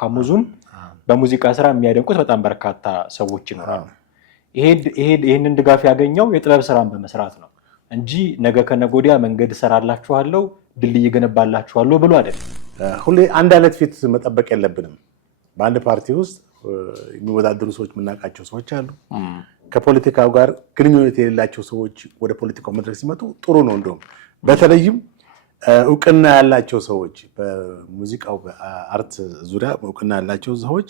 ካሙዙን በሙዚቃ ስራ የሚያደንቁት በጣም በርካታ ሰዎች ይኖራሉ። ይሄንን ድጋፍ ያገኘው የጥበብ ስራን በመስራት ነው እንጂ ነገ ከነገ ወዲያ መንገድ እሰራላችኋለሁ ድልድይ ገነባላችኋለሁ ብሎ አይደለም። ሁሌ አንድ አይነት ፊት መጠበቅ የለብንም። በአንድ ፓርቲ ውስጥ የሚወዳደሩ ሰዎች የምናውቃቸው ሰዎች አሉ። ከፖለቲካው ጋር ግንኙነት የሌላቸው ሰዎች ወደ ፖለቲካው መድረክ ሲመጡ ጥሩ ነው። እንደውም በተለይም እውቅና ያላቸው ሰዎች በሙዚቃው በአርት ዙሪያ እውቅና ያላቸው ሰዎች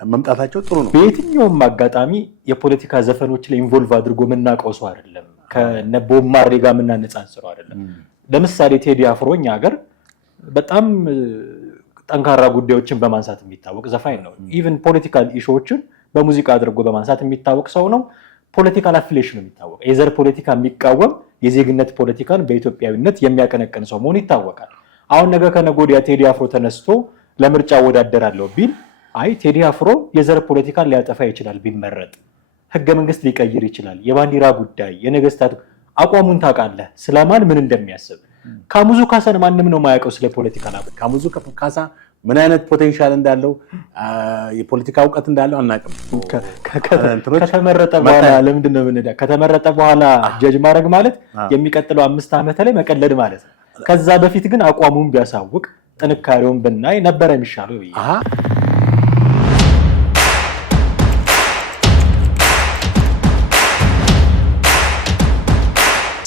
መምጣታቸው ጥሩ ነው። በየትኛውም አጋጣሚ የፖለቲካ ዘፈኖች ላይ ኢንቮልቭ አድርጎ የምናውቀው ሰው አይደለም። ከቦብ ማርሌ ጋር የምናነጻጽረው አይደለም። ለምሳሌ ቴዲ አፍሮ እኛ ሀገር በጣም ጠንካራ ጉዳዮችን በማንሳት የሚታወቅ ዘፋኝ ነው። ኢቭን ፖለቲካል ኢሹዎችን በሙዚቃ አድርጎ በማንሳት የሚታወቅ ሰው ነው። ፖለቲካል አፊሊዬሽን ነው የሚታወቅ። የዘር ፖለቲካ የሚቃወም የዜግነት ፖለቲካን በኢትዮጵያዊነት የሚያቀነቅን ሰው መሆኑ ይታወቃል። አሁን ነገ ከነገ ወዲያ ቴዲ አፍሮ ተነስቶ ለምርጫ ወዳደራለሁ ቢል አይ ቴዲ አፍሮ የዘር ፖለቲካን ሊያጠፋ ይችላል ቢመረጥ፣ ህገ መንግስት ሊቀይር ይችላል፣ የባንዲራ ጉዳይ፣ የነገስታት አቋሙን ታውቃለህ፣ ስለማን ምን እንደሚያስብ። ካሙዙ ካሳን ማንም ነው የማያውቀው ስለ ፖለቲካ ነው። ካሙዙ ካሳ ምን አይነት ፖቴንሻል እንዳለው የፖለቲካ እውቀት እንዳለው አናውቅም። ከተመረጠ በኋላ ለምንድን ነው የምንዳ? ከተመረጠ በኋላ ጀጅ ማድረግ ማለት የሚቀጥለው 5 ዓመት ላይ መቀለድ ማለት ነው። ከዛ በፊት ግን አቋሙን ቢያሳውቅ ጥንካሬውን ብናይ ነበረ የሚሻለው።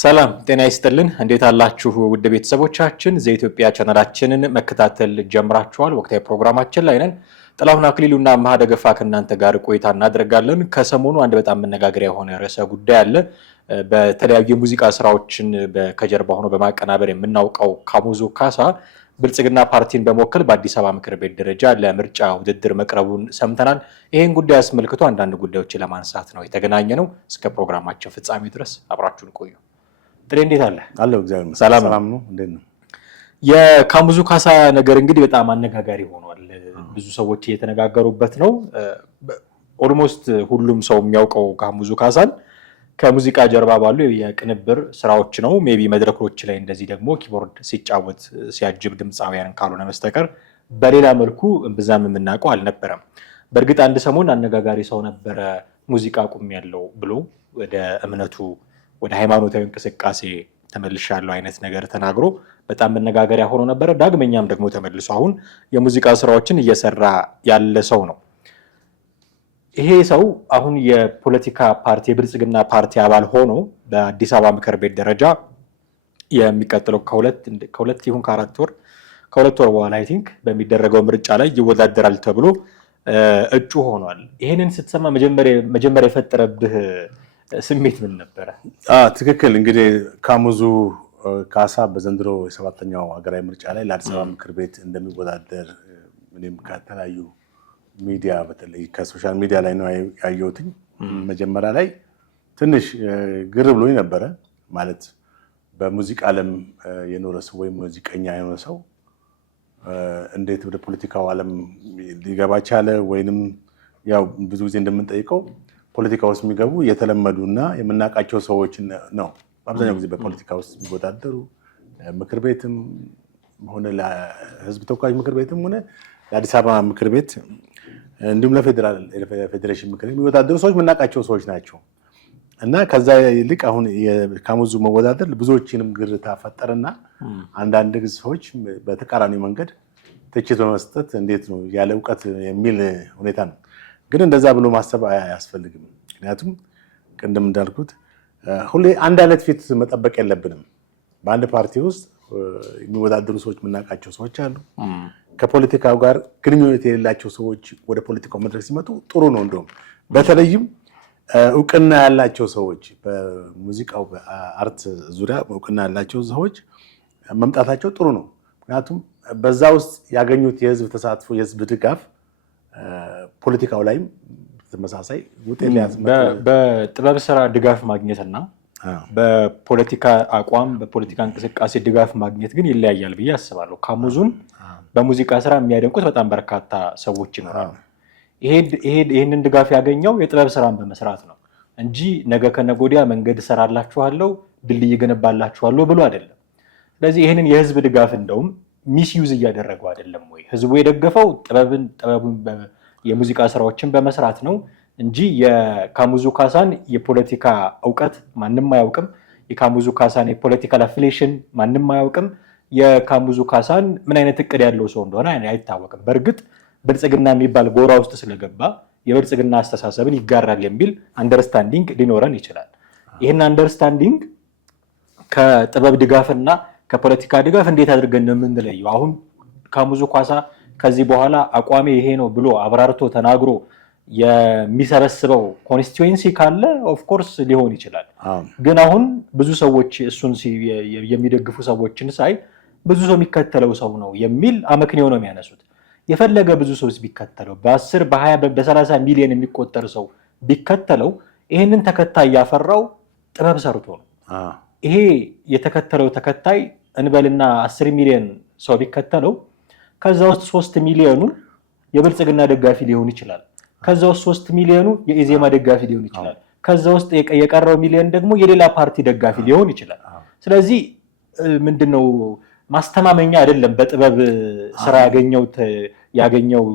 ሰላም ጤና ይስጥልን። እንዴት አላችሁ ውድ ቤተሰቦቻችን? ዘኢትዮጵያ ቻናላችንን መከታተል ጀምራችኋል። ወቅታዊ ፕሮግራማችን ላይ ነን። ጥላሁን አክሊሉና አማሃ ደገፋ ከእናንተ ጋር ቆይታ እናደርጋለን። ከሰሞኑ አንድ በጣም መነጋገሪያ የሆነ ርዕሰ ጉዳይ አለ። በተለያዩ የሙዚቃ ስራዎችን ከጀርባ ሆኖ በማቀናበር የምናውቀው ካሙዙ ካሳ ብልጽግና ፓርቲን በመወከል በአዲስ አበባ ምክር ቤት ደረጃ ለምርጫ ውድድር መቅረቡን ሰምተናል። ይህን ጉዳይ አስመልክቶ አንዳንድ ጉዳዮችን ለማንሳት ነው የተገናኘ ነው። እስከ ፕሮግራማችን ፍጻሜ ድረስ አብራችሁን ቆዩ። ጥሬ እንዴት አለ? አለው እግዚአብሔር ይመስገን። ሰላም ነው። እንዴት ነው? የካሙዙ ካሳ ነገር እንግዲህ በጣም አነጋጋሪ ሆኗል። ብዙ ሰዎች እየተነጋገሩበት ነው። ኦልሞስት ሁሉም ሰው የሚያውቀው ካሙዙ ካሳን ከሙዚቃ ጀርባ ባሉ የቅንብር ስራዎች ነው። ሜቢ መድረኮች ላይ እንደዚህ ደግሞ ኪቦርድ ሲጫወት ሲያጅብ ድምፃውያንን ካልሆነ በስተቀር በሌላ መልኩ ብዛም የምናውቀው አልነበረም። በእርግጥ አንድ ሰሞን አነጋጋሪ ሰው ነበረ። ሙዚቃ አቁሜያለሁ ብሎ ወደ እምነቱ ወደ ሃይማኖታዊ እንቅስቃሴ ተመልሻለሁ አይነት ነገር ተናግሮ በጣም መነጋገሪያ ሆኖ ነበረ። ዳግመኛም ደግሞ ተመልሶ አሁን የሙዚቃ ስራዎችን እየሰራ ያለ ሰው ነው። ይሄ ሰው አሁን የፖለቲካ ፓርቲ የብልጽግና ፓርቲ አባል ሆኖ በአዲስ አበባ ምክር ቤት ደረጃ የሚቀጥለው ከሁለት ይሁን ከሁለት ወር በኋላ አይ ቲንክ በሚደረገው ምርጫ ላይ ይወዳደራል ተብሎ እጩ ሆኗል። ይሄንን ስትሰማ መጀመሪያ የፈጠረብህ ስሜት ምን ነበረ? ትክክል። እንግዲህ ካሙዙ ካሳ በዘንድሮ የ7ኛው ሀገራዊ ምርጫ ላይ ለአዲስ አበባ ምክር ቤት እንደሚወዳደር እኔም ከተለያዩ ሚዲያ በተለይ ከሶሻል ሚዲያ ላይ ነው ያየሁትኝ። መጀመሪያ ላይ ትንሽ ግር ብሎኝ ነበረ። ማለት በሙዚቃ ዓለም የኖረ ሰው ወይም ሙዚቀኛ የሆነ ሰው እንዴት ወደ ፖለቲካው ዓለም ሊገባ ቻለ? ወይንም ያው ብዙ ጊዜ እንደምንጠይቀው ፖለቲካ ውስጥ የሚገቡ የተለመዱና የምናውቃቸው ሰዎች ነው። አብዛኛው ጊዜ በፖለቲካ ውስጥ የሚወዳደሩ ምክር ቤትም ሆነ ለሕዝብ ተወካዮች ምክር ቤትም ሆነ ለአዲስ አበባ ምክር ቤት እንዲሁም ለፌዴሬሽን ምክር ቤት የሚወዳደሩ ሰዎች የምናውቃቸው ሰዎች ናቸው እና ከዛ ይልቅ አሁን የካሙዙ መወዳደር ብዙዎችንም ግርታ ፈጠረና አንዳንድ ሰዎች በተቃራኒ መንገድ ትችት በመስጠት እንዴት ነው ያለ እውቀት የሚል ሁኔታ ነው። ግን እንደዛ ብሎ ማሰብ አያስፈልግም። ምክንያቱም ቅድም እንዳልኩት ሁሌ አንድ አይነት ፊት መጠበቅ የለብንም። በአንድ ፓርቲ ውስጥ የሚወዳደሩ ሰዎች የምናውቃቸው ሰዎች አሉ። ከፖለቲካው ጋር ግንኙነት የሌላቸው ሰዎች ወደ ፖለቲካው መድረክ ሲመጡ ጥሩ ነው። እንደውም በተለይም እውቅና ያላቸው ሰዎች በሙዚቃው በአርት ዙሪያ እውቅና ያላቸው ሰዎች መምጣታቸው ጥሩ ነው። ምክንያቱም በዛ ውስጥ ያገኙት የህዝብ ተሳትፎ የህዝብ ድጋፍ ፖለቲካው ላይም ተመሳሳይ ውጤት ሊያስመጣ በጥበብ ስራ ድጋፍ ማግኘትና በፖለቲካ አቋም በፖለቲካ እንቅስቃሴ ድጋፍ ማግኘት ግን ይለያያል ብዬ አስባለሁ። ካሙዙን በሙዚቃ ስራ የሚያደንቁት በጣም በርካታ ሰዎች ይኖራሉ። ይሄንን ድጋፍ ያገኘው የጥበብ ስራን በመስራት ነው እንጂ ነገ ከነገ ወዲያ መንገድ እሰራላችኋለሁ ድልድይ ገነባላችኋለሁ ብሎ አይደለም። ስለዚህ ይሄንን የህዝብ ድጋፍ እንደውም ሚስዩዝ እያደረገው አይደለም ወይ? ህዝቡ የደገፈው ጥበቡን የሙዚቃ ስራዎችን በመስራት ነው እንጂ የካሙዙ ካሳን የፖለቲካ እውቀት ማንም አያውቅም። የካሙዙ ካሳን የፖለቲካል አፊሊዬሽን ማንም አያውቅም። የካሙዙ ካሳን ምን አይነት እቅድ ያለው ሰው እንደሆነ አይታወቅም። በእርግጥ ብልጽግና የሚባል ጎራ ውስጥ ስለገባ የብልጽግና አስተሳሰብን ይጋራል የሚል አንደርስታንዲንግ ሊኖረን ይችላል። ይህን አንደርስታንዲንግ ከጥበብ ድጋፍና ከፖለቲካ ድጋፍ እንዴት አድርገን ነው የምንለየው? አሁን ካሙዙ ካሳ ከዚህ በኋላ አቋሜ ይሄ ነው ብሎ አብራርቶ ተናግሮ የሚሰበስበው ኮንስቲትዩንሲ ካለ ኦፍኮርስ ሊሆን ይችላል። ግን አሁን ብዙ ሰዎች እሱን የሚደግፉ ሰዎችን ሳይ ብዙ ሰው የሚከተለው ሰው ነው የሚል አመክንዮ ነው የሚያነሱት። የፈለገ ብዙ ሰው ቢከተለው በ10 በ20 በ30 ሚሊዮን የሚቆጠር ሰው ቢከተለው ይህንን ተከታይ ያፈራው ጥበብ ሰርቶ ነው። ይሄ የተከተለው ተከታይ እንበልና 10 ሚሊዮን ሰው ቢከተለው ከዛ ውስጥ 3 ሚሊዮኑ የብልጽግና ደጋፊ ሊሆን ይችላል። ከዛ ውስጥ 3 ሚሊዮኑ የኢዜማ ደጋፊ ሊሆን ይችላል። ከዛ ውስጥ የቀረው ሚሊዮን ደግሞ የሌላ ፓርቲ ደጋፊ ሊሆን ይችላል። ስለዚህ ምንድነው ማስተማመኛ አይደለም። በጥበብ ስራ ያገኘው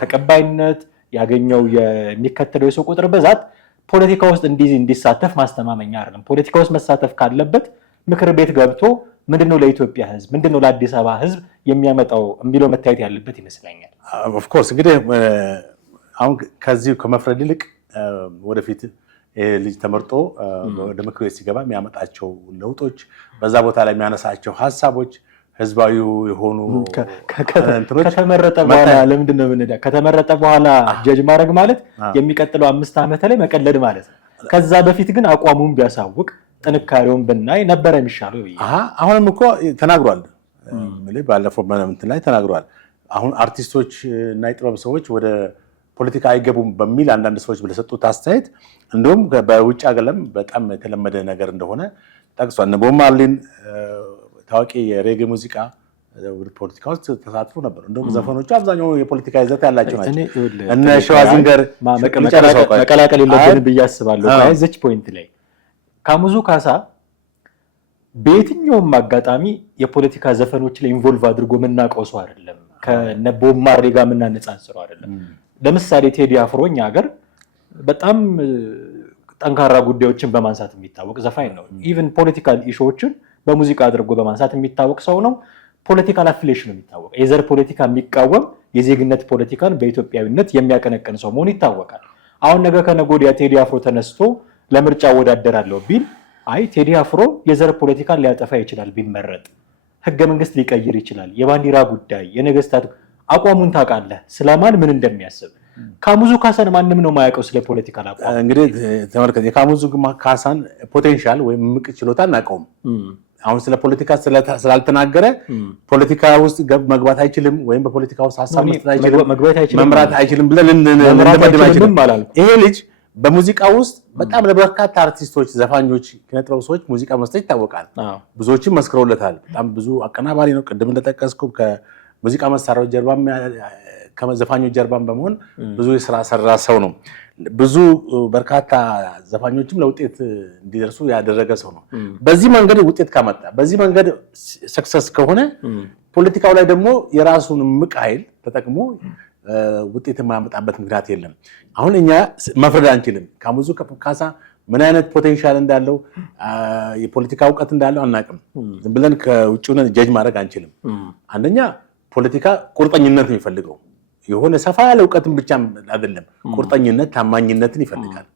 ተቀባይነት ያገኘው የሚከተለው የሰው ቁጥር ብዛት ፖለቲካ ውስጥ እንዲሳተፍ ማስተማመኛ አይደለም። ፖለቲካ ውስጥ መሳተፍ ካለበት ምክር ቤት ገብቶ ምንድነው ለኢትዮጵያ ሕዝብ ምንድነው ለአዲስ አበባ ሕዝብ የሚያመጣው የሚለው መታየት ያለበት ይመስለኛል። ኦፍ ኮርስ እንግዲህ አሁን ከዚህ ከመፍረድ ይልቅ ወደፊት ልጅ ተመርጦ ወደ ምክር ቤት ሲገባ የሚያመጣቸው ለውጦች በዛ ቦታ ላይ የሚያነሳቸው ሀሳቦች ህዝባዊ የሆኑ ከተመረጠ በኋላ ለምንድን ነው የምንሄደው? ከተመረጠ በኋላ ጀጅ ማድረግ ማለት የሚቀጥለው 5 ዓመት ላይ መቀለድ ማለት ነው። ከዛ በፊት ግን አቋሙን ቢያሳውቅ ጥንካሬውን ብናይ ነበረ የሚሻለው ብዬ አሁንም እኮ ተናግሯል። ባለፈው እንትን ላይ ተናግሯል። አሁን አርቲስቶች እና የጥበብ ሰዎች ወደ ፖለቲካ አይገቡም በሚል አንዳንድ ሰዎች ለሰጡት አስተያየት እንደውም በውጭ ሀገርም በጣም የተለመደ ነገር እንደሆነ ጠቅሷል። ቦብ ማርሊን ታዋቂ የሬጌ ሙዚቃ ወደ ፖለቲካ ውስጥ ተሳትፎ ነበር። እንደውም ዘፈኖቹ አብዛኛው የፖለቲካ ይዘት ያላቸው ናቸው። እነ ሸዋዚንገር መቀላቀል የለብንም ብዬ አስባለሁ። ከዚች ፖይንት ላይ ካሙዙ ካሳ በየትኛውም አጋጣሚ የፖለቲካ ዘፈኖች ላይ ኢንቮልቭ አድርጎ የምናውቀው ሰው አይደለም። ከነ ቦብ ማርሊ ጋር የምናነጻጽረው አይደለም። ለምሳሌ ቴዲ አፍሮ እኛ ሀገር በጣም ጠንካራ ጉዳዮችን በማንሳት የሚታወቅ ዘፋኝ ነው። ኢቭን ፖለቲካል ኢሹዎችን በሙዚቃ አድርጎ በማንሳት የሚታወቅ ሰው ነው። ፖለቲካል አፊሊዬሽን የሚታወቅ የዘር ፖለቲካ የሚቃወም የዜግነት ፖለቲካን በኢትዮጵያዊነት የሚያቀነቅን ሰው መሆኑ ይታወቃል። አሁን ነገ ከነገ ወዲያ ቴዲ አፍሮ ተነስቶ ለምርጫ ወዳደራለሁ ቢል አይ ቴዲ አፍሮ የዘር ፖለቲካን ሊያጠፋ ይችላል፣ ቢመረጥ ህገ መንግስት ሊቀይር ይችላል፣ የባንዲራ ጉዳይ የነገስታት አቋሙን ታውቃለህ፣ ስለማን ምን እንደሚያስብ። ካሙዙ ካሳን ማንም ነው የማያውቀው ስለ ፖለቲካል አቋም። እንግዲህ ተመልከት፣ የካሙዙ ካሳን ፖቴንሻል ወይም ምቅ ችሎታ እናውቀውም። አሁን ስለ ፖለቲካ ስላልተናገረ ፖለቲካ ውስጥ መግባት አይችልም ወይም በፖለቲካ ውስጥ ሀሳብ መስጠት አይችልም፣ መምራት አይችልም ብለን ልንደመድም አይችልም። ይሄ ልጅ በሙዚቃ ውስጥ በጣም ለበርካታ አርቲስቶች፣ ዘፋኞች፣ ኪነጥበብ ሰዎች ሙዚቃ መስጠት ይታወቃል። ብዙዎችም መስክረውለታል። በጣም ብዙ አቀናባሪ ነው። ቅድም እንደጠቀስኩ ከሙዚቃ መሳሪያዎች ጀርባም ከዘፋኞች ጀርባም በመሆን ብዙ የስራ ሰራ ሰው ነው። ብዙ በርካታ ዘፋኞችም ለውጤት እንዲደርሱ ያደረገ ሰው ነው። በዚህ መንገድ ውጤት ካመጣ በዚህ መንገድ ሰክሰስ ከሆነ ፖለቲካው ላይ ደግሞ የራሱን ምቅ ኃይል ተጠቅሞ ውጤት የማያመጣበት ምክንያት የለም። አሁን እኛ መፍረድ አንችልም። ካሙዙ ካሳ ምን አይነት ፖቴንሻል እንዳለው የፖለቲካ እውቀት እንዳለው አናውቅም። ዝም ብለን ከውጭ ሆነን ጀጅ ማድረግ አንችልም። አንደኛ ፖለቲካ ቁርጠኝነት ነው የሚፈልገው። የሆነ ሰፋ ያለ እውቀትን ብቻ አይደለም፣ ቁርጠኝነት፣ ታማኝነትን ይፈልጋል።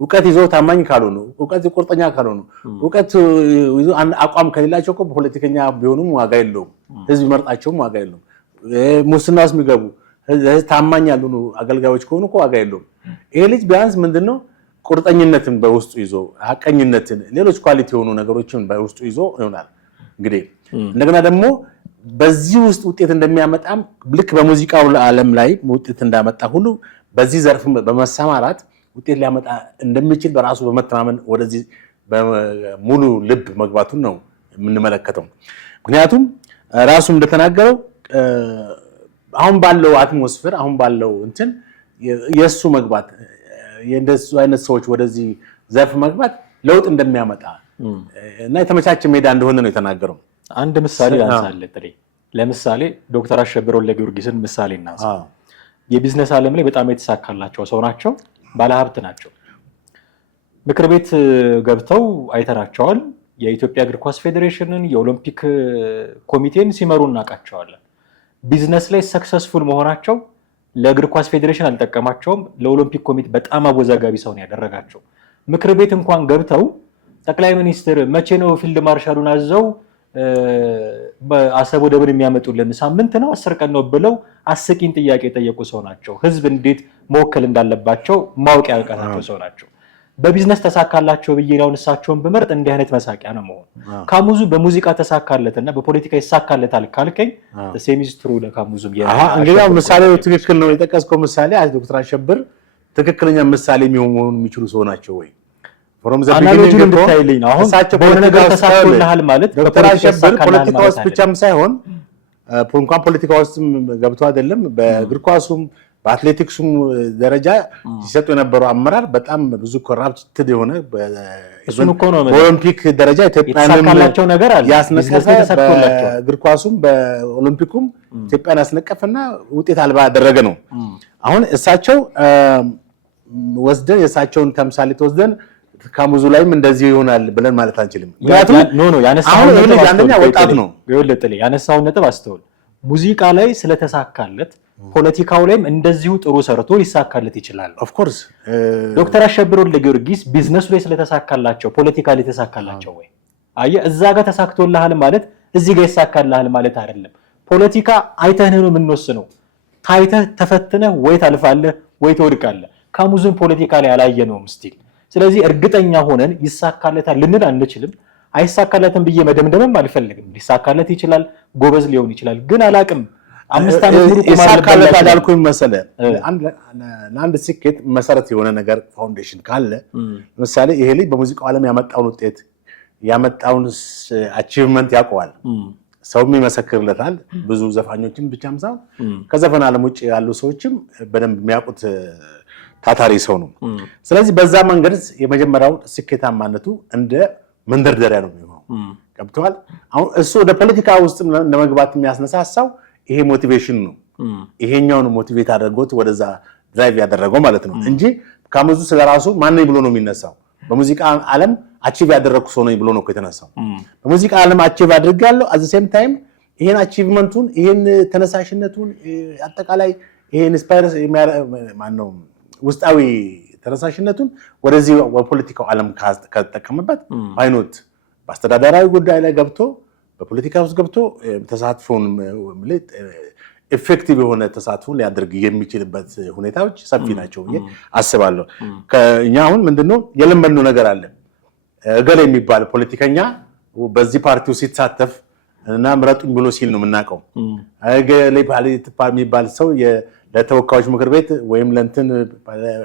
እውቀት ይዘው ታማኝ ካልሆኑ፣ እውቀት ቁርጠኛ ካልሆኑ፣ እውቀት ይዞ አቋም ከሌላቸው እኮ ፖለቲከኛ ቢሆኑም ዋጋ የለውም። ህዝብ ይመርጣቸውም ዋጋ የለውም። ሙስና ውስጥ የሚገቡ ታማኝ ያልሆኑ አገልጋዮች ከሆኑ እኮ ዋጋ የለውም። ይሄ ልጅ ቢያንስ ምንድነው ቁርጠኝነትን በውስጡ ይዞ ሐቀኝነትን፣ ሌሎች ኳሊቲ የሆኑ ነገሮችን በውስጡ ይዞ ይሆናል። እንግዲህ እንደገና ደግሞ በዚህ ውስጥ ውጤት እንደሚያመጣም ልክ በሙዚቃው ዓለም ላይ ውጤት እንዳመጣ ሁሉ በዚህ ዘርፍ በመሰማራት ውጤት ሊያመጣ እንደሚችል በራሱ በመተማመን ወደዚህ በሙሉ ልብ መግባቱን ነው የምንመለከተው። ምክንያቱም ራሱ እንደተናገረው አሁን ባለው አትሞስፌር አሁን ባለው እንትን የሱ መግባት የእንደሱ አይነት ሰዎች ወደዚህ ዘርፍ መግባት ለውጥ እንደሚያመጣ እና የተመቻቸ ሜዳ እንደሆነ ነው የተናገረው። አንድ ምሳሌ አንሳለ ጥሬ ለምሳሌ ዶክተር አሸብር ወልደጊዮርጊስን ምሳሌ እናንሳ። የቢዝነስ ዓለም ላይ በጣም የተሳካላቸው ሰው ናቸው፣ ባለሀብት ናቸው። ምክር ቤት ገብተው አይተናቸዋል። የኢትዮጵያ እግር ኳስ ፌዴሬሽንን የኦሎምፒክ ኮሚቴን ሲመሩ እናውቃቸዋለን። ቢዝነስ ላይ ሰክሰስፉል መሆናቸው ለእግር ኳስ ፌዴሬሽን አልጠቀማቸውም፣ ለኦሎምፒክ ኮሚቴ በጣም አወዛጋቢ ሰው ነው ያደረጋቸው። ምክር ቤት እንኳን ገብተው ጠቅላይ ሚኒስትር መቼ ነው ፊልድ ማርሻሉን አዘው አሰብ ወደብን የሚያመጡልን? ሳምንት ነው 10 ቀን ነው ብለው አስቂኝ ጥያቄ የጠየቁ ሰው ናቸው። ህዝብ እንዴት መወከል እንዳለባቸው ማወቅ ያቃታቸው ሰው ናቸው። በቢዝነስ ተሳካላቸው ብዬ ነው እሳቸውን በመርጥ እንዲህ አይነት መሳቂያ ነው መሆን። ካሙዙ በሙዚቃ ተሳካለትና በፖለቲካ ይሳካለታል ካልከኝ ሴሚስትሩ ለካሙዙ እንግዲህ ምሳሌው ትክክል ነው የጠቀስከው ምሳሌ ዶክተር አሸብር ትክክለኛ ምሳሌ የሚችሉ ሰው ናቸው ወይ? አናሎጂን እንድታይልኝ ነው። አሁን በሆነ ነገር ተሳክቶልሃል ማለት ዶክተር አሸብር ፖለቲካ ውስጥ ብቻም ሳይሆን እንኳን ፖለቲካ ውስጥም ገብቶ አይደለም በእግር ኳሱም በአትሌቲክሱም ደረጃ ሲሰጡ የነበረው አመራር በጣም ብዙ ኮራፕትድ የሆነ በኦሎምፒክ ደረጃ ኢትዮጵያንላቸው ነገር አለ ያስነቀፈ በእግር ኳሱም በኦሎምፒኩም ኢትዮጵያን ያስነቀፈና ውጤት አልባ ያደረገ ነው። አሁን እሳቸው ወስደን የእሳቸውን ተምሳሌት ወስደን ካሙዙ ላይም እንደዚህ ይሆናል ብለን ማለት አንችልም። ምክንያቱም ያነሳው ወጣት ነው ያነሳውን ነጥብ አስተውል። ሙዚቃ ላይ ስለተሳካለት ፖለቲካው ላይም እንደዚሁ ጥሩ ሰርቶ ሊሳካለት ይችላል። ኦፍ ኮርስ ዶክተር አሸብር ወልደጊዮርጊስ ቢዝነሱ ላይ ስለተሳካላቸው ፖለቲካ ላይ ተሳካላቸው ወይ? አየህ እዛ ጋር ተሳክቶልሃል ማለት እዚህ ጋር ይሳካልሃል ማለት አይደለም። ፖለቲካ አይተህ ነው የምንወስነው። ታይተህ ተፈትነህ ወይ ታልፋለህ ወይ ትወድቃለህ። ካሙዙን ፖለቲካ ላይ አላየነውም ስቲል። ስለዚህ እርግጠኛ ሆነን ይሳካለታል ልንል አንችልም። አይሳካለትም ብዬ መደምደምም አልፈልግም። ሊሳካለት ይችላል፣ ጎበዝ ሊሆን ይችላል። ግን አላቅም 5 ዓመት ሙሉ ይሳካለታል አልኩኝ መሰለህ። ለአንድ ስኬት መሰረት የሆነ ነገር ፋውንዴሽን ካለ ለምሳሌ ይሄ ልጅ በሙዚቃው ዓለም ያመጣውን ውጤት ያመጣውን አቺቭመንት ያውቀዋል፣ ሰውም ይመሰክርለታል። ብዙ ዘፋኞችን ብቻም ሳይሆን ከዘፈን ዓለም ውጭ ያሉ ሰዎችም በደንብ የሚያውቁት ታታሪ ሰው ነው። ስለዚህ በዛ መንገድ የመጀመሪያው ስኬታማነቱ እንደ መንደርደሪያ ነው የሚሆነው። ገብቷል። አሁን እሱ ወደ ፖለቲካ ውስጥ ለመግባት የሚያስነሳሳው ይሄ ሞቲቬሽን ነው። ይሄኛውን ሞቲቬት አድርጎት ወደዛ ድራይቭ ያደረገው ማለት ነው እንጂ ካሙዙ ስለራሱ ማን ነኝ ብሎ ነው የሚነሳው። በሙዚቃ ዓለም አቺቭ ያደረኩ ሰው ነኝ ብሎ ነው የተነሳው። በሙዚቃ ዓለም አቺቭ አድርጋለሁ አት ዘ ሴም ታይም ይሄን አቺቭመንቱን ይሄን ተነሳሽነቱን አጠቃላይ ይሄን ኢንስፓየርስ ማን ነው ውስጣዊ ተነሳሽነቱን ወደዚህ ወፖለቲካው ዓለም ከተጠቀመበት ባይኖት በአስተዳደራዊ ጉዳይ ላይ ገብቶ በፖለቲካ ውስጥ ገብቶ ተሳትፎን ማለት ኢፌክቲቭ የሆነ ተሳትፎን ሊያደርግ የሚችልበት ሁኔታዎች ሰፊ ናቸው አስባለሁ። ከኛ አሁን ምንድነው የለመድነው ነገር አለ። እገሌ የሚባል ፖለቲከኛ በዚህ ፓርቲው ሲሳተፍ እና ምረጡኝ ብሎ ሲል ነው የምናውቀው። እገሌ የሚባል ሰው ለተወካዮች ምክር ቤት ወይም ለእንትን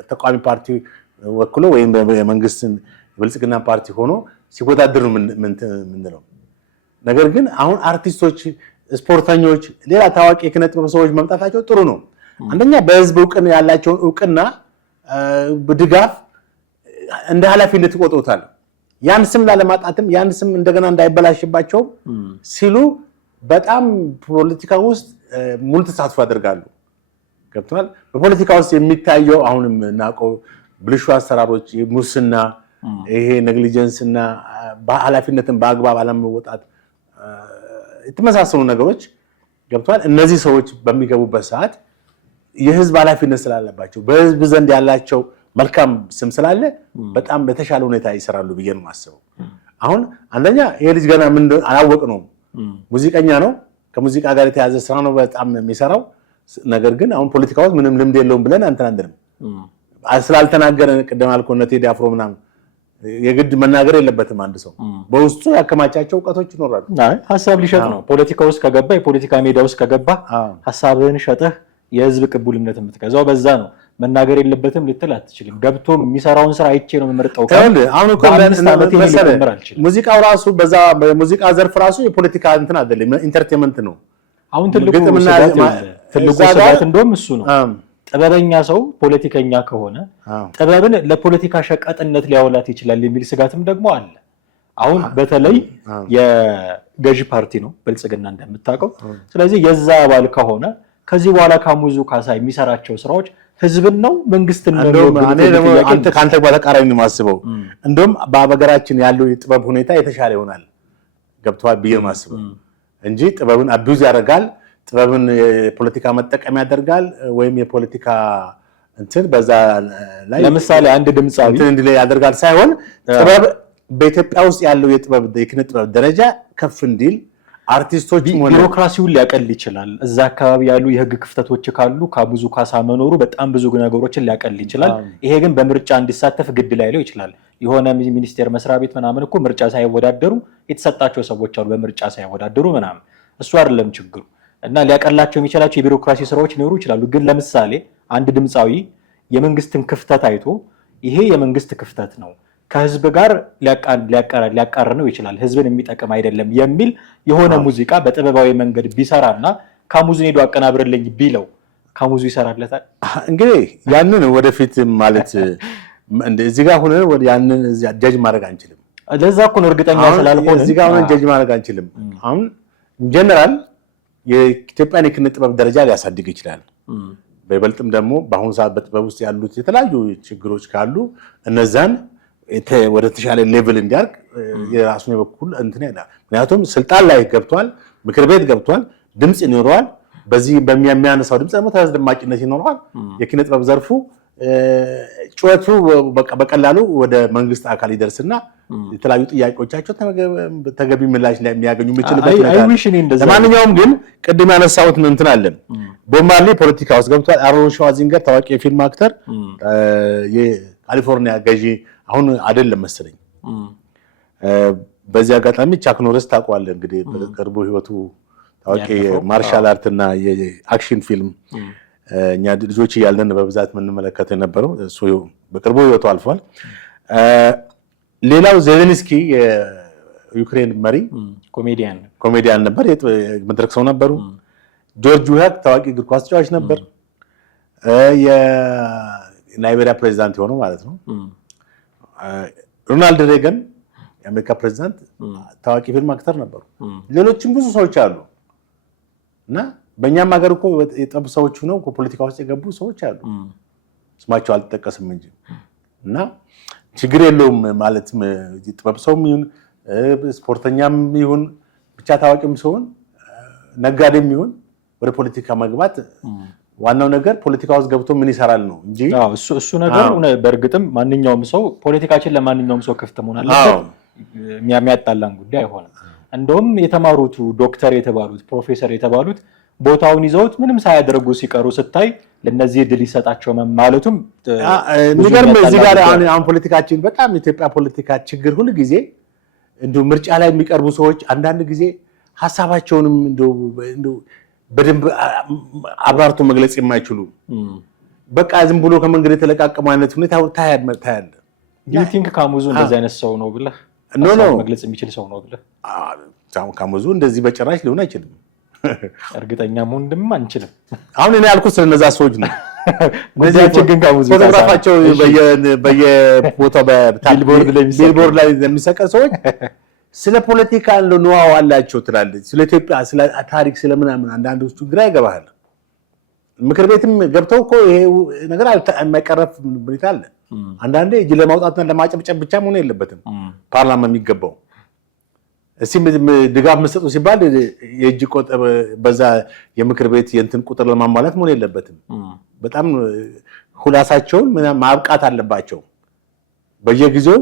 ተቃዋሚ ፓርቲ ወክሎ ወይም የመንግስትን ብልጽግና ፓርቲ ሆኖ ሲወዳደር ነው ምንለው። ነገር ግን አሁን አርቲስቶች፣ ስፖርተኞች፣ ሌላ ታዋቂ የኪነ ጥበብ ሰዎች መምጣታቸው ጥሩ ነው። አንደኛ በህዝብ እውቅና ያላቸውን እውቅና ድጋፍ እንደ ኃላፊነት ይቆጥሩታል። ያን ስም ላለማጣትም ያን ስም እንደገና እንዳይበላሽባቸው ሲሉ በጣም ፖለቲካ ውስጥ ሙሉ ተሳትፎ ያደርጋሉ። ገብቷል። በፖለቲካ ውስጥ የሚታየው አሁንም እናውቀው ብልሹ አሰራሮች፣ ሙስና፣ ይሄ ኔግሊጀንስ እና በኃላፊነትን በአግባብ አለመወጣት የተመሳሰሉ ነገሮች ገብቷል። እነዚህ ሰዎች በሚገቡበት ሰዓት የህዝብ ኃላፊነት ስላለባቸው በህዝብ ዘንድ ያላቸው መልካም ስም ስላለ በጣም በተሻለ ሁኔታ ይሰራሉ ብዬ ነው የማስበው። አሁን አንደኛ ይሄ ልጅ ገና ምን አላወቅነውም፣ ሙዚቀኛ ነው፣ ከሙዚቃ ጋር የተያዘ ስራ ነው በጣም የሚሰራው። ነገር ግን አሁን ፖለቲካ ውስጥ ምንም ልምድ የለውም ብለን አንተናንደንም ስላልተናገረ ቅድም አልኩህ እነ ቴዲ አፍሮ ምናምን የግድ መናገር የለበትም። አንድ ሰው በውስጡ ያከማቻቸው እውቀቶች ይኖራሉ። ሀሳብ ሊሸጥ ነው። ፖለቲካ ውስጥ ከገባ የፖለቲካ ሜዳ ውስጥ ከገባ ሀሳብህን ሸጠህ የህዝብ ቅቡልነት የምትገዛው በዛ ነው። መናገር የለበትም ልትል አትችልም። ገብቶ የሚሰራውን ስራ አይቼ ነው የምመርጠው። አሁን እኮ ሙዚቃው ራሱ በዛ በሙዚቃ ዘርፍ ራሱ የፖለቲካ እንትን አይደለም፣ ኢንተርቴይንመንት ነው። አሁን ትልቁ ስጋት እንደውም እሱ ነው። ጥበበኛ ሰው ፖለቲከኛ ከሆነ ጥበብን ለፖለቲካ ሸቀጥነት ሊያውላት ይችላል የሚል ስጋትም ደግሞ አለ። አሁን በተለይ የገዢ ፓርቲ ነው ብልጽግና እንደምታውቀው። ስለዚህ የዛ አባል ከሆነ ከዚህ በኋላ ካሙዙ ካሳ የሚሰራቸው ስራዎች ህዝብን ነው መንግስትን ነው? አንተ ካንተ በተቃራኒ ነው የማስበው። እንደውም በሀገራችን ያለው የጥበብ ሁኔታ የተሻለ ይሆናል ገብቷል ብዬ ማስበው እንጂ ጥበብን አቢዩዝ ያደርጋል፣ ጥበብን የፖለቲካ መጠቀም ያደርጋል ወይም የፖለቲካ እንትን በዛ ላይ ለምሳሌ አንድ ድምጻዊ እንትን ላይ ያደርጋል ሳይሆን ጥበብ በኢትዮጵያ ውስጥ ያለው የጥበብ የኪነ ጥበብ ደረጃ ከፍ እንዲል አርቲስቶች ቢሮክራሲውን ሊያቀል ይችላል። እዛ አካባቢ ያሉ የህግ ክፍተቶች ካሉ ካሙዙ ካሳ መኖሩ በጣም ብዙ ነገሮችን ሊያቀል ይችላል። ይሄ ግን በምርጫ እንዲሳተፍ ግድ ላይለው ይችላል። የሆነ ሚኒስቴር መስሪያ ቤት ምናምን እኮ ምርጫ ሳይወዳደሩ የተሰጣቸው ሰዎች አሉ፣ በምርጫ ሳይወዳደሩ ምናምን። እሱ አይደለም ችግሩ እና ሊያቀላቸው የሚችላቸው የቢሮክራሲ ስራዎች ሊኖሩ ይችላሉ። ግን ለምሳሌ አንድ ድምፃዊ የመንግስትን ክፍተት አይቶ ይሄ የመንግስት ክፍተት ነው ከህዝብ ጋር ሊያቃርነው ይችላል፣ ህዝብን የሚጠቅም አይደለም የሚል የሆነ ሙዚቃ በጥበባዊ መንገድ ቢሰራና ካሙዙን ሄዶ አቀናብርልኝ ቢለው ካሙዙ ይሰራለታል? እንግዲህ ያንን ወደፊት ማለት እዚህ ጋር ሆነ ያንን ጀጅ ማድረግ አንችልም። ለዛ እኮ ነው እርግጠኛ ስላልሆነ እዚህ ጋር ሆነ ጀጅ ማድረግ አንችልም። አሁን ጀነራል የኢትዮጵያን የኪነ ጥበብ ደረጃ ሊያሳድግ ይችላል። በይበልጥም ደግሞ በአሁኑ ሰዓት በጥበብ ውስጥ ያሉት የተለያዩ ችግሮች ካሉ እነዛን ወደ ተሻለ ሌቭል እንዲያርግ የራሱን የበኩል እንትን ይላል። ምክንያቱም ስልጣን ላይ ገብቷል፣ ምክር ቤት ገብቷል፣ ድምፅ ይኖረዋል። በዚህ በሚያነሳው ድምፅ ደግሞ ተደማጭነት ይኖረዋል። የኪነ ጥበብ ዘርፉ ጩኸቱ በቀላሉ ወደ መንግስት አካል ይደርስና የተለያዩ ጥያቄዎቻቸው ተገቢ ምላሽ የሚያገኙ የሚችልበት ሁኔታ። ለማንኛውም ግን ቅድም ያነሳሁት እንትን አለን። ቦብ ማርሊ ፖለቲካ ውስጥ ገብቷል። አሮን ሸዋዚንገር ታዋቂ የፊልም አክተር የካሊፎርኒያ ገዢ አሁን አይደለም መሰለኝ። በዚህ አጋጣሚ ቻክ ኖሪስ ታውቀዋለህ እንግዲህ በቅርቡ ህይወቱ ታዋቂ ማርሻል አርት እና የአክሽን ፊልም እኛ ልጆች እያለን በብዛት የምንመለከተው የነበረው እሱ በቅርቡ ህይወቱ አልፏል። ሌላው ዜሌንስኪ የዩክሬን መሪ ኮሜዲያን ነበር፣ የመድረክ ሰው ነበሩ። ጆርጅ ዊሃክ ታዋቂ እግር ኳስ ተጫዋች ነበር፣ የላይቤሪያ ፕሬዚዳንት የሆነው ማለት ነው። ሮናልድ ሬገን የአሜሪካ ፕሬዚዳንት ታዋቂ ፊልም አክተር ነበሩ። ሌሎችም ብዙ ሰዎች አሉ እና በእኛም ሀገር እኮ የጥበብ ሰዎች ሆነው ፖለቲካ ውስጥ የገቡ ሰዎች አሉ፣ ስማቸው አልተጠቀስም እንጂ እና ችግር የለውም ማለት ጥበብ ሰውም ይሁን ስፖርተኛም ይሁን ብቻ ታዋቂም ሲሆን ነጋዴም ይሁን ወደ ፖለቲካ መግባት ዋናው ነገር ፖለቲካ ውስጥ ገብቶ ምን ይሰራል ነው እንጂ እሱ ነገር በእርግጥም ማንኛውም ሰው ፖለቲካችን ለማንኛውም ሰው ክፍት መሆን አለበት። የሚያጣላን ጉዳይ አይሆንም። እንደውም የተማሩት ዶክተር የተባሉት ፕሮፌሰር የተባሉት ቦታውን ይዘውት ምንም ሳያደርጉ ሲቀሩ ስታይ ለነዚህ እድል ይሰጣቸው ማለቱም የሚገርም እዚህ ጋር አሁን ፖለቲካችን በጣም የኢትዮጵያ ፖለቲካ ችግር ሁሉ ጊዜ እንደው ምርጫ ላይ የሚቀርቡ ሰዎች አንዳንድ ጊዜ ሀሳባቸውንም እንደው በደንብ አብራርቶ መግለጽ የማይችሉ በቃ ዝም ብሎ ከመንገድ የተለቃቀሙ አይነት ሁኔታ ታያለ። ዩ ቲንክ ካሙዙ እንደዚህ አይነት ሰው ነው ብለህ መግለጽ የሚችል ሰው ነው ብለህ? ካሙዙ እንደዚህ በጭራሽ ሊሆን አይችልም። እርግጠኛ መሆን እንደም አንችልም። አሁን እኔ ያልኩት ስለነዛ ሰዎች ነው። እነዚህ ግን ካሙዙ ፎቶግራፋቸው በየቦታው በቢልቦርድ ላይ የሚሰቀል ሰዎች ስለ ፖለቲካ ነው አላቸው ትላለች። ስለ ኢትዮጵያ ስለ ታሪክ ስለምናምን አንዳንዶቹ ግራ ይገባሃል። ምክር ቤትም ገብተው እኮ ይሄ ነገር የማይቀረፍ ሁኔታ አለ። አንዳንዴ እጅ ለማውጣትና ለማጨብጨብ ብቻ መሆን የለበትም ፓርላማ የሚገባው። እስኪ ድጋፍ መስጠቱ ሲባል የእጅ ቆጠብ በዛ የምክር ቤት የእንትን ቁጥር ለማሟላት መሆን የለበትም። በጣም ሁላሳቸውን ማብቃት አለባቸው። በየጊዜው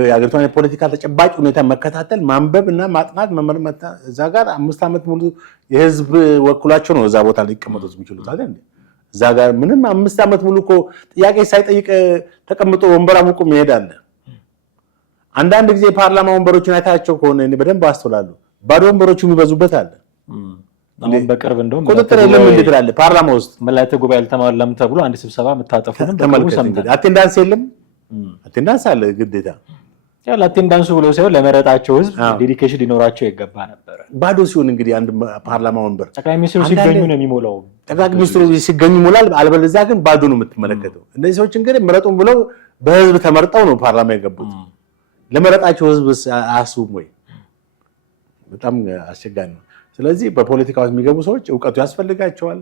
የአገሪቷን የፖለቲካ ተጨባጭ ሁኔታ መከታተል፣ ማንበብ እና ማጥናት መመርመር። እዛ ጋር 5 ዓመት ሙሉ የህዝብ ወክሏቸው ነው እዛ ቦታ ላይ ሊቀመጡት የሚችሉት አይደል? እዛ ጋር ምንም 5 ዓመት ሙሉ እኮ ጥያቄ ሳይጠይቅ ተቀምጦ ወንበር አሙቁ መሄድ አለ። አንዳንድ ጊዜ የፓርላማ ወንበሮችን አይታቸው ከሆነ እኔ በደንብ አስተውላለሁ፣ ባዶ ወንበሮቹ የሚበዙበት አለ። አሁን በቅርብ እንደውም ቁጥጥር የለም እንዴት ትላለህ? ፓርላማ ውስጥ መላእክት ጉባኤ አልተሟላም ተብሎ አንድ ስብሰባ የምታጠፉንም ተመልከት። አቴንዳንስ የለም። አቴንዳንስ አለ ግዴታ። ያው ለአቴንዳንሱ ብሎ ሳይሆን ለመረጣቸው ህዝብ ዴዲኬሽን ሊኖራቸው ይገባ ነበር። ባዶ ሲሆን እንግዲህ አንድ ፓርላማ ወንበር ጠቅላይ ሚኒስትሩ ሲገኙ ነው የሚሞላው። ጠቅላይ ሚኒስትሩ ሲገኙ ይሞላል፣ አልበለዚያ ግን ባዶ ነው የምትመለከተው። እነዚህ ሰዎች እንግዲህ ምረጡን ብለው በህዝብ ተመርጠው ነው ፓርላማ የገቡት። ለመረጣቸው ህዝብ አያስቡም ወይ? በጣም አስቸጋሪ ነው። ስለዚህ በፖለቲካ ውስጥ የሚገቡ ሰዎች እውቀቱ ያስፈልጋቸዋል።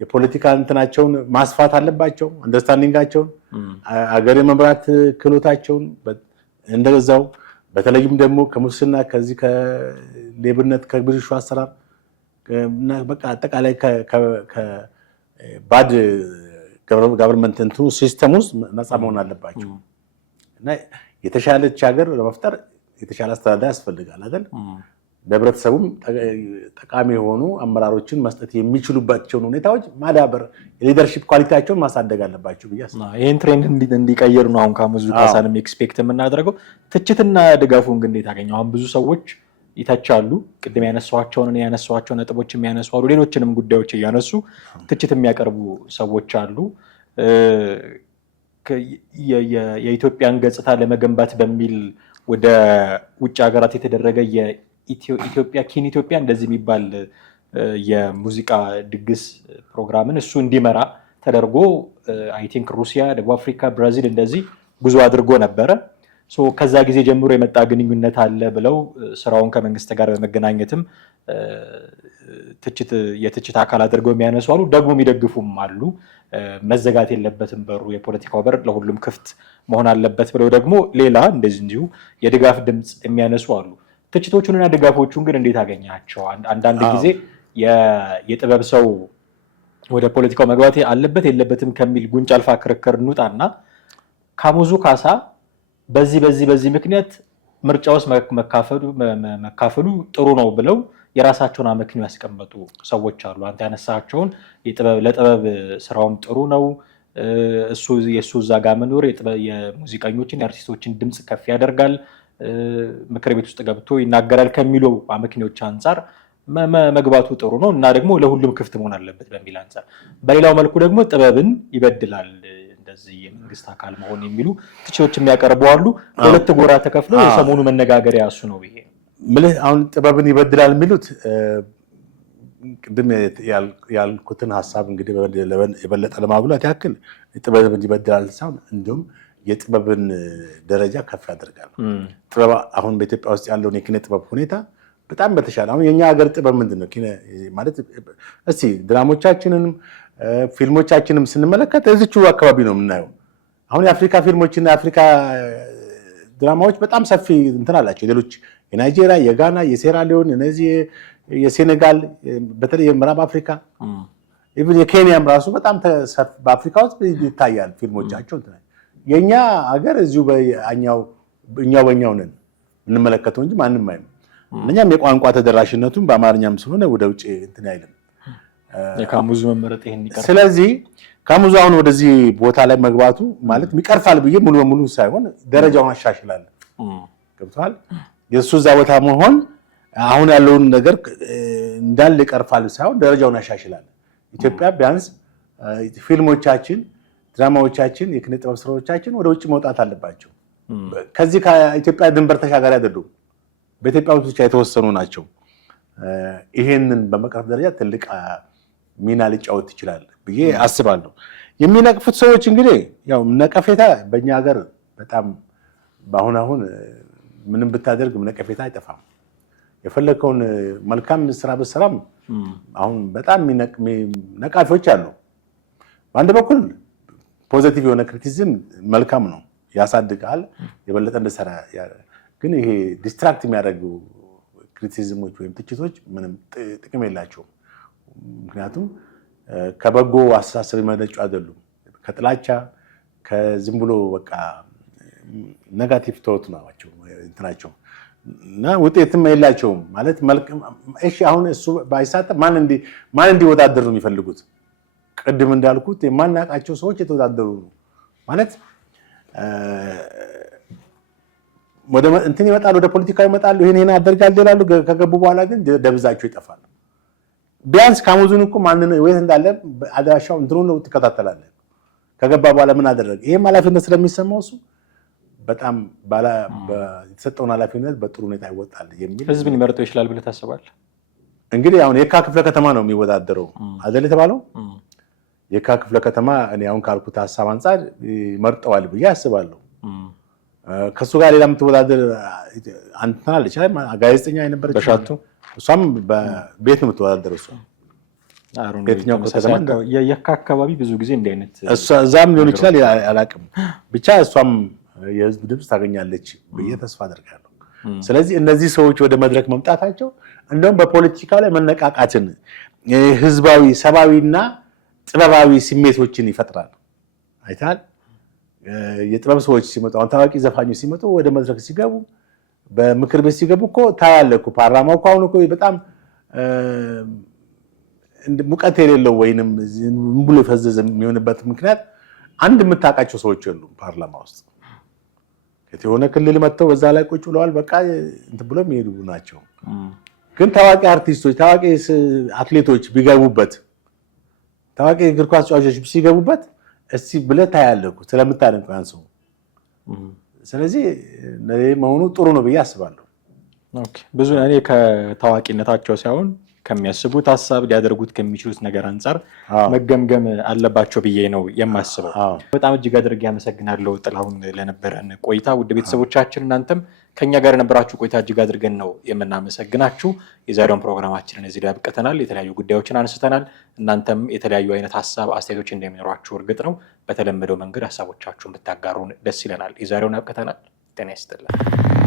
የፖለቲካ እንትናቸውን ማስፋት አለባቸው። አንደርስታንዲንጋቸውን፣ አገር የመምራት ክህሎታቸውን እንደዛው በተለይም ደግሞ ከሙስና ከዚህ ከሌብነት ከብልሹ አሰራር በቃ አጠቃላይ ከባድ ጋቨርንመንት እንትኑ ሲስተም ውስጥ ነፃ መሆን አለባቸው እና የተሻለች ሀገር ለመፍጠር የተሻለ አስተዳደር ያስፈልጋል አይደል? ለህብረተሰቡም ጠቃሚ የሆኑ አመራሮችን መስጠት የሚችሉባቸውን ሁኔታዎች ማዳበር፣ የሊደርሺፕ ኳሊቲያቸውን ማሳደግ አለባቸው ብዬ አስባለሁ። ይህን ትሬንድ እንዲቀየር ነው አሁን ካሙዙ ካሳንም ኤክስፔክት የምናደርገው። ትችትና ድጋፉን ግን እንዴት አገኘው? አሁን ብዙ ሰዎች ይተቻሉ። ቅድም ያነሷቸው ነጥቦች የሚያነሱ አሉ። ሌሎችንም ጉዳዮች እያነሱ ትችት የሚያቀርቡ ሰዎች አሉ። የኢትዮጵያን ገጽታ ለመገንባት በሚል ወደ ውጭ ሀገራት የተደረገ ኢትዮጵያ ኪን ኢትዮጵያ እንደዚህ የሚባል የሙዚቃ ድግስ ፕሮግራምን እሱ እንዲመራ ተደርጎ አይ ቲንክ ሩሲያ፣ ደቡብ አፍሪካ፣ ብራዚል እንደዚህ ጉዞ አድርጎ ነበረ። ከዛ ጊዜ ጀምሮ የመጣ ግንኙነት አለ ብለው ስራውን ከመንግስት ጋር በመገናኘትም የትችት አካል አድርገው የሚያነሱ አሉ። ደግሞ የሚደግፉም አሉ። መዘጋት የለበትም በሩ፣ የፖለቲካው በር ለሁሉም ክፍት መሆን አለበት ብለው ደግሞ ሌላ እንደዚህ እንዲሁ የድጋፍ ድምፅ የሚያነሱ አሉ። ትችቶቹንና ድጋፎቹን ግን እንዴት አገኛቸው? አንዳንድ ጊዜ የጥበብ ሰው ወደ ፖለቲካው መግባት አለበት የለበትም ከሚል ጉንጭ አልፋ ክርክር እንውጣና ካሙዙ ካሳ በዚህ ምክንያት ምርጫ ውስጥ መካፈሉ ጥሩ ነው ብለው የራሳቸውን አመክንዮ ያስቀመጡ ሰዎች አሉ። አንተ ያነሳቸውን ለጥበብ ስራውም ጥሩ ነው፣ የእሱ እዛ ጋር መኖር የሙዚቀኞችን የአርቲስቶችን ድምፅ ከፍ ያደርጋል፣ ምክር ቤት ውስጥ ገብቶ ይናገራል ከሚሉ አመክንዮች አንጻር መግባቱ ጥሩ ነው እና ደግሞ ለሁሉም ክፍት መሆን አለበት በሚል አንጻር፣ በሌላው መልኩ ደግሞ ጥበብን ይበድላል እንደዚህ የመንግስት አካል መሆን የሚሉ ትችቶች የሚያቀርቡ አሉ። ሁለት ጎራ ተከፍለው የሰሞኑ መነጋገሪያ እሱ ነው። ይሄ ምልህ አሁን ጥበብን ይበድላል የሚሉት ቅድም ያልኩትን ሀሳብ እንግዲህ የበለጠ ለማጉላት ያክል ጥበብን ይበድላል ሳይሆን እንዲሁም የጥበብን ደረጃ ከፍ ያደርጋል። ጥበብ አሁን በኢትዮጵያ ውስጥ ያለውን የኪነ ጥበብ ሁኔታ በጣም በተሻለ አሁን የኛ ሀገር ጥበብ ምንድን ነው ማለት እስቲ ድራሞቻችንንም ፊልሞቻችንም ስንመለከት እዚቹ አካባቢ ነው የምናየው። አሁን የአፍሪካ ፊልሞችና የአፍሪካ ድራማዎች በጣም ሰፊ እንትን አላቸው። ሌሎች የናይጄሪያ፣ የጋና፣ የሴራሊዮን፣ እነዚህ የሴኔጋል በተለይ የምዕራብ አፍሪካ ኢቭን የኬንያም ራሱ በጣም በአፍሪካ ውስጥ ይታያል ፊልሞቻቸው። የኛ ሀገር እዚሁ በእኛው ነን እንመለከተው እንጂ ማንም አይም። እኛም የቋንቋ ተደራሽነቱን በአማርኛም ስለሆነ ወደ ውጭ እንትን አይልም። የካሙዙ መመረጥ ይሄን ይቀርፋል። ስለዚህ ካሙዙ አሁን ወደዚህ ቦታ ላይ መግባቱ ማለት ይቀርፋል ብዬ ሙሉ በሙሉ ሳይሆን ደረጃውን አሻሽላል። ገብቷል። የእሱ እዛ ቦታ መሆን አሁን ያለውን ነገር እንዳለ ይቀርፋል ሳይሆን ደረጃውን ያሻሽላል። ኢትዮጵያ ቢያንስ ፊልሞቻችን፣ ድራማዎቻችን፣ የኪነ ጥበብ ስራዎቻችን ወደ ውጭ መውጣት አለባቸው። ከዚህ ከኢትዮጵያ ድንበር ተሻጋሪ አይደሉም። በኢትዮጵያ ውስጥ ብቻ የተወሰኑ ናቸው። ይሄንን በመቅረፍ ደረጃ ትልቅ ሚና ሊጫወት ይችላል ብዬ አስባለሁ። የሚነቅፉት ሰዎች እንግዲህ ያው ነቀፌታ በእኛ ሀገር በጣም አሁን ምንም ብታደርግ ነቀፌታ አይጠፋም። የፈለከውን መልካም ስራ ብትሰራም አሁን በጣም ነቃፊዎች አሉ። በአንድ በኩል ፖዚቲቭ የሆነ ክሪቲሲዝም መልካም ነው፣ ያሳድጋል፣ የበለጠ እንድሰራ። ግን ይሄ ዲስትራክት የሚያደርጉ ክሪቲሲዝሞች ወይም ትችቶች ምንም ጥቅም የላቸውም። ምክንያቱም ከበጎ አስተሳሰብ የመነጩ አይደሉም። ከጥላቻ ከዝም ብሎ በቃ ኔጋቲቭ ቶት ናቸው እንትናቸው እና ውጤትም የላቸውም ማለት እሺ አሁን እሱ ባይሳተፍ ማን እንዲወዳደር ነው የሚፈልጉት? ቅድም እንዳልኩት የማናውቃቸው ሰዎች የተወዳደሩ ነው ማለት ወደ እንትን ይመጣሉ፣ ወደ ፖለቲካ ይመጣሉ፣ ይሄን አደርጋለሁ ይላሉ። ከገቡ በኋላ ግን ደብዛቸው ይጠፋል። ቢያንስ ካሙዙን እኮ ማን ነው ወይስ እንዳለ አድራሻው እንትኑ ነው ትከታተላለህ። ከገባ በኋላ ምን አደረገ? ይሄም ኃላፊነት ስለሚሰማው እሱ በጣም የተሰጠውን ኃላፊነት በጥሩ ሁኔታ ይወጣል የሚል ህዝብን ሊመርጠው ይችላል ብለህ ታስባለህ? እንግዲህ አሁን የካ ክፍለ ከተማ ነው የሚወዳደረው አይደል የተባለው። የካ ክፍለ ከተማ እኔ አሁን ካልኩት ሀሳብ አንጻር ይመርጠዋል ብዬ አስባለሁ። ከሱ ጋር ሌላ የምትወዳደር አንተና አለች ጋዜጠኛ የነበረች በሻቱ እሷም በቤት ነው የምትወዳደረው። የትኛው ከተማ የካ አካባቢ ብዙ ጊዜ እንዲህ አይነት እዛም ሊሆን ይችላል አላውቅም። ብቻ እሷም የህዝብ ድምፅ ታገኛለች ብዬ ተስፋ አደርጋለሁ። ስለዚህ እነዚህ ሰዎች ወደ መድረክ መምጣታቸው እንደውም በፖለቲካው ላይ መነቃቃትን፣ ህዝባዊ ሰብአዊና ጥበባዊ ስሜቶችን ይፈጥራል። አይተሃል? የጥበብ ሰዎች ሲመጡ አሁን ታዋቂ ዘፋኞች ሲመጡ ወደ መድረክ ሲገቡ በምክር ቤት ሲገቡ እኮ ታያለህ እኮ ፓርላማው እኮ አሁን እኮ በጣም ሙቀት የሌለው ወይንም ዝም ብሎ የፈዘዘ የሚሆንበት ምክንያት አንድ የምታውቃቸው ሰዎች የሉም ፓርላማ ውስጥ። የሆነ ክልል መጥተው በዛ ላይ ቁጭ ብለዋል በቃ እንትን ብሎ የሚሄዱ ናቸው። ግን ታዋቂ አርቲስቶች፣ ታዋቂ አትሌቶች ቢገቡበት፣ ታዋቂ እግር ኳስ ተጫዋቾች ሲገቡበት እስቲ ብለህ ታያለህ እኮ ስለምታደንቀው ያን ሰው። ስለዚህ መሆኑ ጥሩ ነው ብዬ አስባለሁ። ብዙ እኔ ከታዋቂነታቸው ሳይሆን ከሚያስቡት ሀሳብ ሊያደርጉት ከሚችሉት ነገር አንጻር መገምገም አለባቸው ብዬ ነው የማስበው። በጣም እጅግ አድርጌ አመሰግናለሁ ጥላሁን ለነበረን ቆይታ። ውድ ቤተሰቦቻችን እናንተም ከኛ ጋር የነበራችሁ ቆይታ እጅግ አድርገን ነው የምናመሰግናችሁ። የዛሬውን ፕሮግራማችንን እዚህ ላይ አብቅተናል። የተለያዩ ጉዳዮችን አንስተናል። እናንተም የተለያዩ አይነት ሀሳብ አስተያየቶች እንደሚኖሯችሁ እርግጥ ነው። በተለመደው መንገድ ሀሳቦቻችሁን ብታጋሩን ደስ ይለናል። የዛሬውን አብቅተናል። ጤና ይስጥልን።